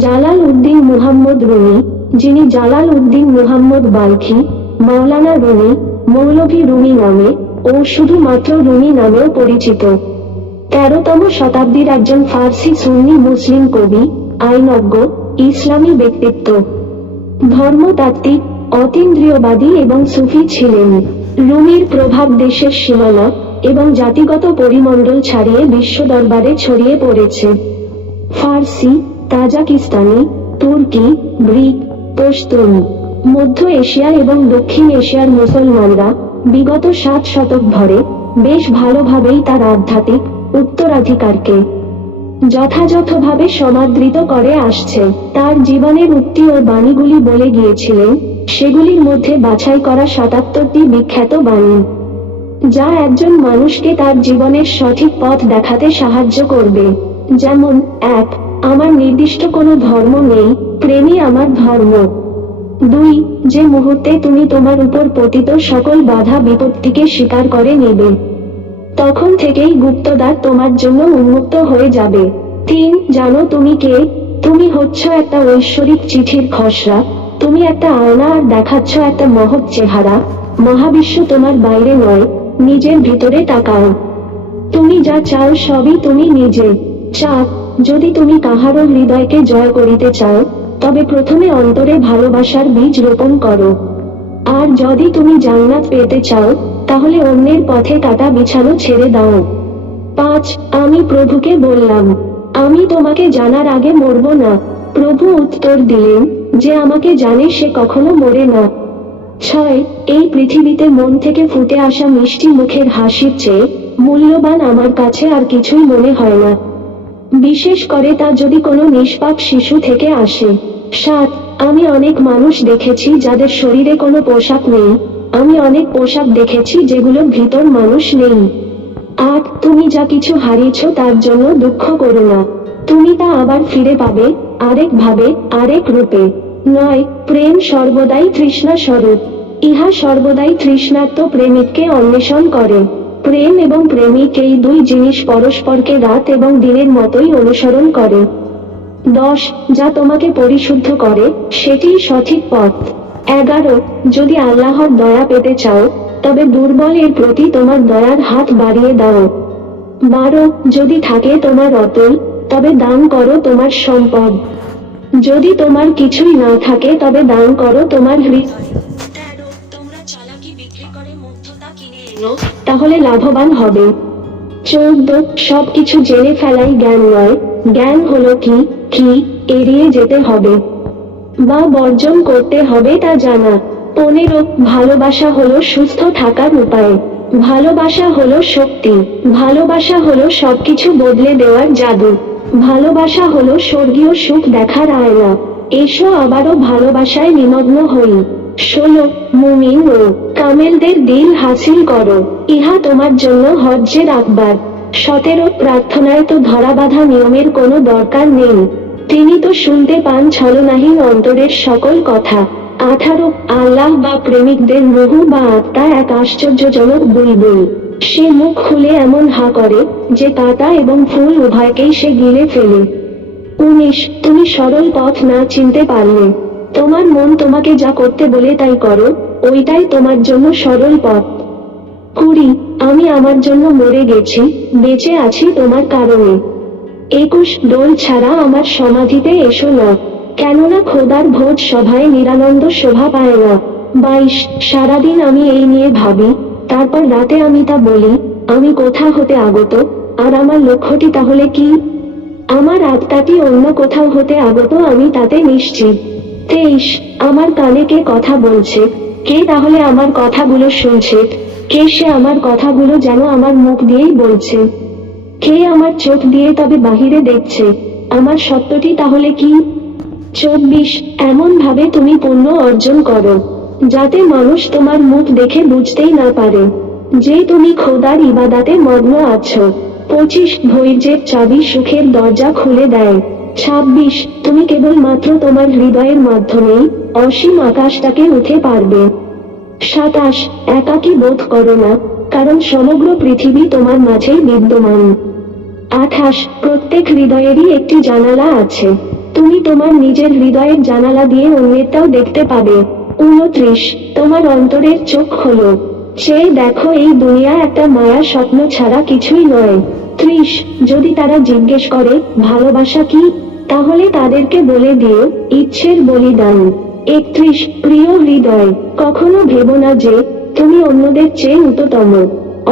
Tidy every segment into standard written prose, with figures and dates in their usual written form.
জালাল উদ্দিন মুহাম্মদ রুমি, যিনি জালাল উদ্দিন মুহাম্মদ বাল্খী, মাওলানা রুমি, মৌলভী রুমি নামে ও শুধুমাত্র রুমি নামেও পরিচিত। 13তম শতাব্দীর একজন ফার্সি সুন্নি মুসলিম কবি, আইনজ্ঞ, ইসলামী ব্যক্তিত্ব, ধর্মতাত্ত্বিক, অতীন্দ্রিয়বাদী এবং সুফি ছিলেন। রুমির প্রভাব দেশের সীমানা এবং জাতিগত পরিমণ্ডল ছাড়িয়ে বিশ্ব দরবারে ছড়িয়ে পড়েছে। ফার্সি, তাজাকিস্তানি, তুর্কি, গ্রিক, পশতুন, মধ্য এশিয়া এবং দক্ষিণ এশিয়ার মুসলমানরা বিগত 7 শতক ধরে বেশ ভালোভাবেই তার আধ্যাত্মিক উত্তরাধিকারকে যথাযথভাবে সমাদৃত করে আসছে। তার জীবনের উক্তি ও বাণীগুলি বলে গিয়েছিলেন, সেগুলির মধ্যে বাছাই করা 77টি বিখ্যাত বাণী, যা একজন মানুষকে তার জীবনের সঠিক পথ দেখাতে সাহায্য করবে। যেমন: 1. আমার নির্দিষ্ট কোনো ধর্ম নেই, প্রেমই আমার ধর্ম। 2. যে মুহূর্তে তুমি তোমার উপর পতিত সকল বাধা বিপত্তিকে স্বীকার করে নেবে, তখন থেকেই গুপ্তদ্বার তোমার জন্য উন্মুক্ত হয়ে যাবে। 3. জানো তুমি কে? তুমি হচ্ছ একটা ঐশ্বরিক চিঠির খসড়া, তুমি একটা আয়না আর দেখাচ্ছ একটা মহৎ চেহারা। মহাবিশ্ব তোমার বাইরে নয়, নিজের ভিতরে তাকাও। তুমি যা চাও সবই তুমি নিজে। 4. যদি তুমি কাহারও হৃদয়কে জয় করিতে চাও, তবে প্রথমে অন্তরে ভালোবাসার বীজ রোপণ করো। আর যদি তুমি জান্নাত পেতে চাও, তাহলে অন্যের পথে কাটা বিছানো ছেড়ে দাও। 5. আমি প্রভুকে বললাম, আমি তোমাকে জানার আগে মরব না। প্রভু উত্তর দিলেন, যে আমাকে জানে সে কখনো মরে না। 6. এই পৃথিবীতে মন থেকে ফুটে আসা মিষ্টি মুখের হাসির চেয়ে মূল্যবান আমার কাছে আর কিছুই মনে হয় না, বিশেষ করে তা যদি কোনো নিষ্পাপ শিশু থেকে আসে। 7. আমি অনেক মানুষ দেখেছি যাদের শরীরে কোনো পোশাক নেই, আমি অনেক পোশাক দেখেছি যেগুলোর ভিতর মানুষ নেই। 8. তুমি যা কিছু হারিয়েছ তার জন্য দুঃখ করো না, তুমি তা আবার ফিরে পাবে, আরেক ভাবে, আরেক রূপে। 9. প্রেম সর্বদাই তৃষ্ণা স্বরূপ, ইহা সর্বদাই তৃষ্ণার্ত প্রেমিককে অন্বেষণ করে। প্রেম এবং প্রেমিক এই দুই জিনিস পরস্পরকে রাত এবং দিনের মতোই অনুসরণ করে। 10. যা তোমাকে পরিশুদ্ধ করে সেটিই সঠিক পথ। 11. যদি আল্লাহর দয়া পেতে চাও, তবে দুর্বলের প্রতি তোমার দয়ার হাত বাড়িয়ে দাও। 12. যদি থাকে তোমার অতল, তবে দান করো তোমার সম্পদ। যদি তোমার কিছুই না থাকে, তবে দান করো তোমার হৃদয়। 13. তোমরা চালাকি বিক্রি করে মুগ্ধতা কিনে এনো, তাহলে লাভবান হবে। 14. সবকিছু জেনে ফেলাই জ্ঞান নয়, জ্ঞান হলো কি কি এড়িয়ে যেতে হবে বা বর্জন করতে হবে তা জানা। 15. ভালোবাসা হলো সুস্থ থাকার উপায়, ভালোবাসা হলো শক্তি, ভালোবাসা হলো সবকিছু বদলে দেওয়ার জাদু, ভালোবাসা হলো স্বর্গীয় সুখ দেখার আয়না। এসো আবারও ভালোবাসায় নিমগ্ন হই। 16. মুমিন ও কামেলদের দিল হাসিল করো, ইহা তোমার জন্য হজ্জের আকবার। 17. প্রার্থনায় তো ধরাবাঁধা নিয়মের কোনো দরকার নেই, তিনি তো শুনতে পান ছলনাহীন অন্তরের সকল কথা। 18. আল্লাহ বা প্রেমিকদের রুহু বা আত্মা এক আশ্চর্যজনক বুলবুল, সে মুখ খুলে এমন হা করে যে পাতা এবং ফুল উভয়কেই সে গিলে ফেলে। 19. তুমি সরল পথ না চিনতে পারলে, তোমার মন তোমাকে যা করতে বলে তাই করো, ওইটাই তোমার জন্য সরল পথ। 20. আমি আমার জন্য মরে গেছি, বেঁচে আছি তোমার কারণে। 21. ডোল ছাড়া আমার সমাধিতে এসো না, কেননা খোদার ভোজ সভায় নিরানন্দ শোভা পায় না। 22. সারাদিন আমি এই নিয়ে ভাবি, তারপর রাতে আমি তা বলি, আমি কোথা হতে আগত, আর আমার লক্ষ্যটি তাহলে কি? আমার আত্মাটি অন্য কোথাও হতে আগত, আমি তাতে নিশ্চিত। 23. আমার কানে কে কথা বলছে, কে তাহলে আমার কথাগুলো শুনছে, কে সে আমার কথাগুলো যেন আমার মুখ দিয়েই বলছে, কে আমার চোখ দিয়ে তবে বাহিরে দেখছে, আমার সত্যটি তাহলে কি? 24. এমন ভাবে তুমি পুণ্য অর্জন করো, যাতে মানুষ তোমার মুখ দেখে বুঝতেই না পারে যে তুমি খোদার ইবাদাতে মগ্ন আছো। 25. ধৈর্যের চাবি সুখের দরজা খুলে দেয়। 26. তুমি কেবলমাত্র তোমার হৃদয়ের মাধ্যমেই অসীম আকাশটাকে উঠে পারবে। 27. একাকী বোধ করো না, কারণ সমগ্র পৃথিবী তোমার মাঝেই বিদ্যমান। 28. প্রত্যেক হৃদয়েরই একটি জানালা আছে, তুমি তোমার নিজের হৃদয়ের জানালা দিয়ে অন্যেরটাও দেখতে পাবে। 29 তোমার অন্তরের চোখ খোলো, চেয়ে দেখো এই দুনিয়া একটা মায়া স্বপ্ন ছাড়া কিছুই নয়। 30 যদি তারা জিজ্ঞেস করে ভালোবাসা কি, তাহলে তাদেরকে বলে দিও ইচ্ছের বলিদান। 31 প্রিয় হৃদয়, কখনো ভেবো না যে তুমি অন্যদের চেয়ে উচ্চতম।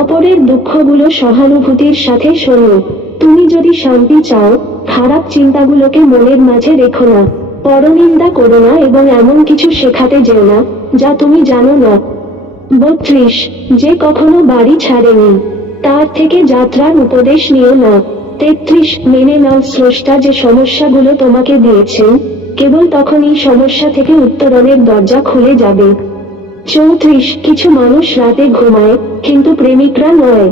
অপরের দুঃখগুলো সহানুভূতির সাথে শোনো। তুমি যদি শান্তি চাও, খারাপ চিন্তাগুলোকে মনের মাঝে রেখো না। পরনিন্দা করো না এবং এমন কিছু শেখাতে যেও না যা তুমি জানো না। 32 যে কখনো বাড়ি ছাড়েনি, তার থেকে যাত্রার উপদেশ নিও না। 33 মেনে নাও স্রষ্টা যে সমস্যাগুলো তোমাকে দিয়েছেন, কেবল তখনই সমস্যা থেকে উত্তরণের দরজা খুলে যাবে। 34 কিছু মানুষ রাতে ঘুমায়, কিন্তু প্রেমিকরা নয়।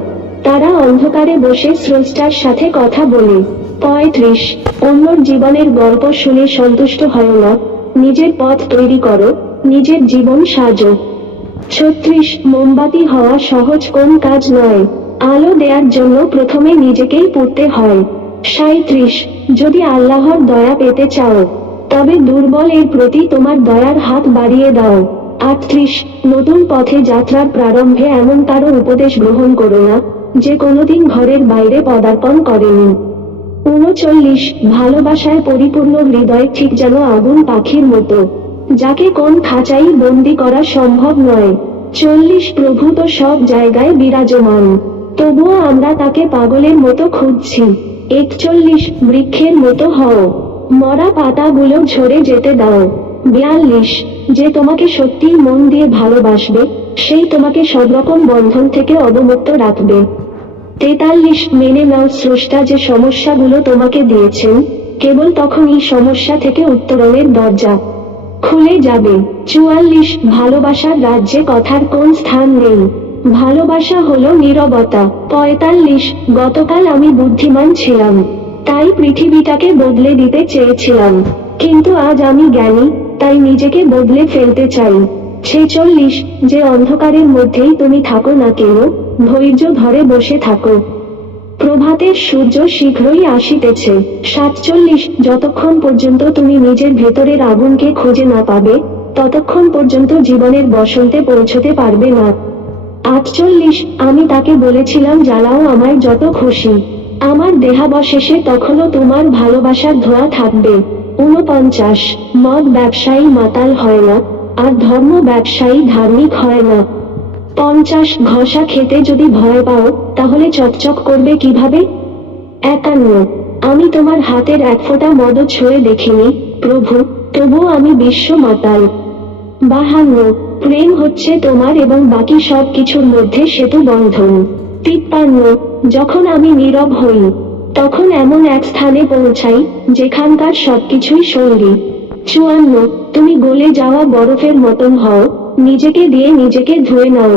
তারা অন্ধকারে বসে স্রষ্টার সাথে কথা বলে। 35 অন্যর জীবনের গল্প শুনে সন্তুষ্ট হয় না, নিজের পথ তৈরি করো, নিজের জীবন সাজো। 36 মোমবাতি হওয়া সহজ কোন কাজ নয়, আলো দেওয়ার জন্য প্রথমে নিজেকেই পুড়তে হয়। 37 যদি আল্লাহর দয়া পেতে চাও, তবে দুর্বলের প্রতি তোমার দয়ার হাত বাড়িয়ে দাও। 38 নতুন পথে যাত্রার প্রারম্ভে এমন কারো উপদেশ গ্রহণ করো না যে কোনোদিন ঘরের বাইরে পদার্পণ করেনি। 39 ভালোবাসায় পরিপূর্ণ হৃদয় ঠিক যেন আগুন পাখির মতো, যাকে কোন খাঁচাই বন্দি করা সম্ভব নয়। 40 প্রভু তো সব জায়গায় বিরাজমান, তবুও আমরা তাকে পাগলের মতো খুঁজছি। 41 বৃক্ষের মতো হও, মরা পাতাগুলো ঝরে যেতে দাও। 42 যে তোমাকে সত্যিই মন দিয়ে ভালোবাসবে, সেই তোমাকে সব রকম বন্ধন থেকে অবমুক্ত রাখবে। 43 মেনে নাও স্রষ্টা যে সমস্যাগুলো তোমাকে দিয়েছেন, কেবল তখনই সমস্যা থেকে উত্তরণের দরজা খুলে যাবে। 44 ভালোবাসার রাজ্যে কথার কোন স্থান নেই, ভালোবাসা হলো নীরবতা। 45 গতকাল আমি বুদ্ধিমান ছিলাম, তাই পৃথিবীটাকে বদলে দিতে চেয়েছিলাম, কিন্তু আজ আমি জ্ঞানী, তাই নিজেকে বদলে ফেলতে চাই। 46 যে অন্ধকারের মধ্যেই তুমি থাকো না কেন, ধৈর্য ধরে বসে থাকো, প্রভাতের সূর্য শীঘ্রই আসিতেছে। 47 যতক্ষণ পর্যন্ত তুমি নিজের ভেতরের আগুনকে খুঁজে না পাবে, ততক্ষণ পর্যন্ত জীবনের বসন্তে পৌঁছতে পারবে না। 48 আমি তাকে বলেছিলাম জ্বালাও আমায় যত খুশি, আমার দেহাবশেষে তখনও তোমার ভালোবাসার ধোঁয়া থাকবে। 49 মদ ব্যবসায়ী মাতাল হয় না, আর ধর্ম ব্যবসায়ী ধার্মিক হয় না। 50 ঘষা খেতে যদি ভয় পাও, তাহলে চকচক করবে কিভাবে? 51 আমি তোমার হাতের এক ফোঁটা মদও ছুঁয়ে দেখিনি প্রভু, তবুও আমি বিশ্ব মাতাল। 52 প্রেম হচ্ছে তোমার এবং বাকি সব কিছুর মধ্যে সেতু বন্ধন। 53 যখন আমি নীরব হই, তখন এমন এক স্থানে পৌঁছাই যেখানকার সবকিছুই সঙ্গী। 54 তুমি গলে যাওয়া বরফের মতন হও, নিজেকে দিয়ে নিজেকে ধুয়ে নাও।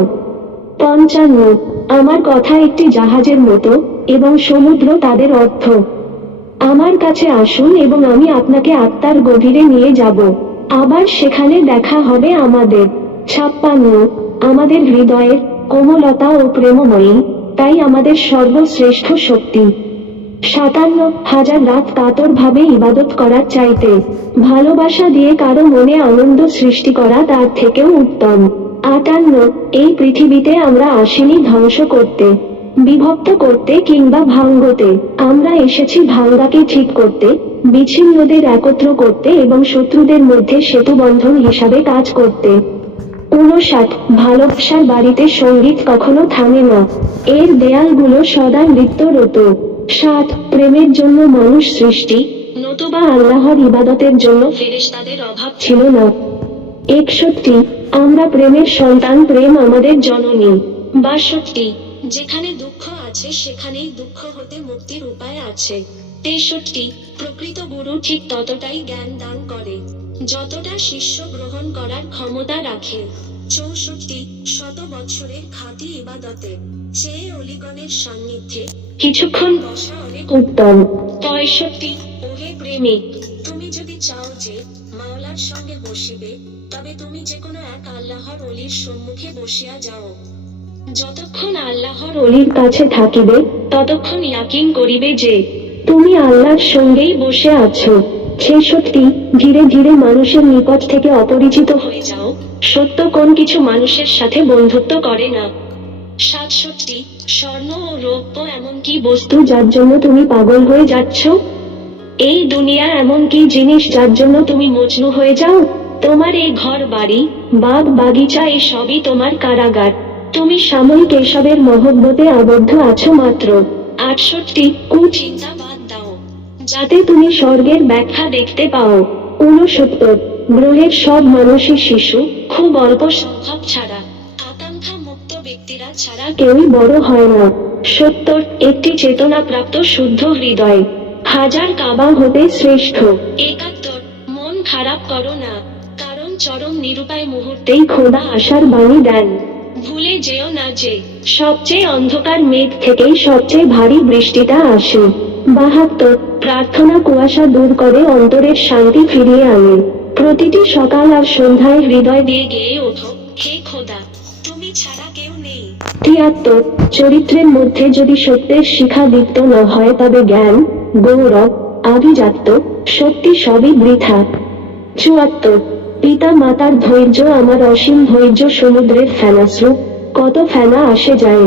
55 আমার কথা একটি জাহাজের মতো, এবং সমুদ্র তাদের অর্থ। আমার কাছে আসুন এবং আমি আপনাকে আত্মার গভীরে নিয়ে যাব, আবার সেখানে দেখা হবে আমাদের। 56 আমাদের হৃদয়ের কোমলতা ও প্রেমময়ী, তাই আমাদের সর্বশ্রেষ্ঠ শক্তি। 57,000 রাত কাতরভাবে ইবাদত করার চাইতে ভালোবাসা দিয়ে কারো মনে আনন্দ সৃষ্টি করা তার থেকেও উত্তম। 58 এই পৃথিবীতে আমরা আসিনি ধ্বংস করতে, বিভক্ত করতে কিংবা ভাঙ্গতে, আমরা এসেছি ভাঙ্গাকে ঠিক করতে, বিচ্ছিন্নদের একত্র করতে এবং শত্রুদের মধ্যে সেতুবন্ধন হিসাবে কাজ করতে। 59 ভালোবাসার বাড়িতে সঙ্গীত কখনো থামে না, এর দেয়ালগুলো সদা নৃত্যরত। 60 প্রেমের জন্য মানুষ সৃষ্টি, নতুবা আল্লাহর ইবাদতের জন্য ফেরেশতাদের অভাব ছিল না। 61 আমরা প্রেমের সন্তান, প্রেম আমাদের জননী। 62 যেখানে দুঃখ আছে সেখানেই দুঃখ হতে মুক্তির উপায় আছে। 63 প্রকৃত গুরু ঠিক ততটাই জ্ঞান দান করে, যতটা শিষ্য গ্রহণ করার ক্ষমতা রাখে। 64 শত বৎসরের খাঁটি ইবাদতে চেয়ে অলিগণের সান্নিধ্যে কিছুক্ষণ বসা অনেক উত্তম। 65 ওহে প্রেমিক, তুমি যদি চাও যে মাওলার সঙ্গে বসিবে, তবে তুমি যে কোনো এক আল্লাহর অলির সম্মুখে বসিয়া যাও। যতক্ষণ আল্লাহর অলির কাছে থাকিবে, ততক্ষণ ইয়াকিন করিবে যে তুমি আল্লাহর সঙ্গেই বসে আছো। ছেষট্টি, ধীরে ধীরে মানুষের নিকট থেকে অপরিচিত হয়ে যাও, সত্য কোন কিছু মানুষের সাথে বন্ধুত্ব করে না। সাতষট্টি, স্বর্ণ ও রৌপ্য এমন কি বস্তু যার জন্য তুমি পাগল হয়ে যাচ্ছ? এই দুনিয়া এমন কি জিনিস যার জন্য তুমি মজনু হয়ে যাও? তোমার এই ঘর বাড়ি, বাগ বাগিচা এসবই তোমার কারাগার। তুমি সাময়িক এসবের মহব্বতে আবদ্ধ আছো মাত্র। আটষট্টি, কুচিন্তা বাদ দাও, যাতে তুমি স্বর্গের ব্যাখ্যা দেখতে পাও। ঊনসত্তর, গ্রহের সব মানুষই শিশু, খুব অল্প সংখ্যক ছাড়া, আকাঙ্ক্ষা মুক্ত ব্যক্তিরা ছাড়া কেউই বড় হয় না। সত্তর, একটি চেতনাপ্রাপ্ত শুদ্ধ হৃদয় হাজার কাবা হতে শ্রেষ্ঠ। একাত্তর, মন খারাপ করো না, কারণ চরম নিরুপায় মুহূর্তেই খোদা আশার বাণী দেন। ভুলে যেও না যে সবচেয়ে অন্ধকার মেঘ থেকেই সবচেয়ে ভারী বৃষ্টিটা আসে। ৭২, প্রার্থনা কুয়াশা দূর করে অন্তরের শান্তি ফিরিয়ে আনে। প্রতিটি সকাল আর সন্ধ্যায় হৃদয় দিয়ে গেয়ে ওঠো, হে খোদা, তুমি ছাড়া কেউ নেই। ৭৩, চরিত্রের মধ্যে যদি সত্যের শিখা দীপ্ত না হয় তবে জ্ঞান, গৌরব, আভিজাত্য, শক্তি সবই বৃথা। ৭৪, পিতা মাতার ধৈর্য আমার অসীম ধৈর্য সমুদ্রের ফেনাস্রোত, কত ফেনা আসে যায়,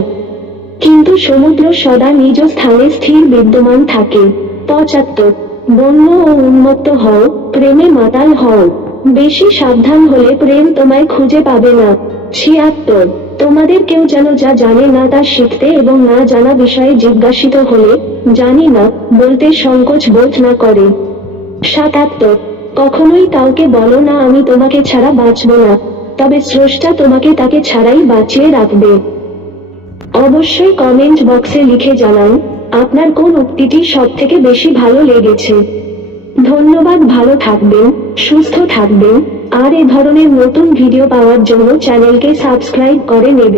কিন্তু সমুদ্র সদা নিজ স্থানে স্থির বিদ্যমান থাকে। ৭৫, বন্য ও উন্মত্ত হও, প্রেমে মাতাল হও, বেশি সাবধান হলে প্রেম তোমায় খুঁজে পাবে না। ৭৬, তোমাদের কেউ যেন যা জানে না তা শিখতে এবং না জানা বিষয়ে জিজ্ঞাসিত হলে জানি না বলতে সংকোচ বোধ না করে। ৭৭, কখনোই কাউকে বলো না আমি তোমাকে ছাড়া বাঁচব না, তবে স্রষ্টা তোমাকে তাকে ছাড়াই বাঁচিয়ে রাখবে। অবশ্যই কমেন্ট বক্সে লিখে জানান আপনার কোন উক্তিটি সবথেকে বেশি ভালো লেগেছে। ধন্যবাদ, ভালো থাকবেন, সুস্থ থাকবেন, আর এ ধরনের নতুন ভিডিও পাওয়ার জন্য চ্যানেলকে সাবস্ক্রাইব করে নেবেন।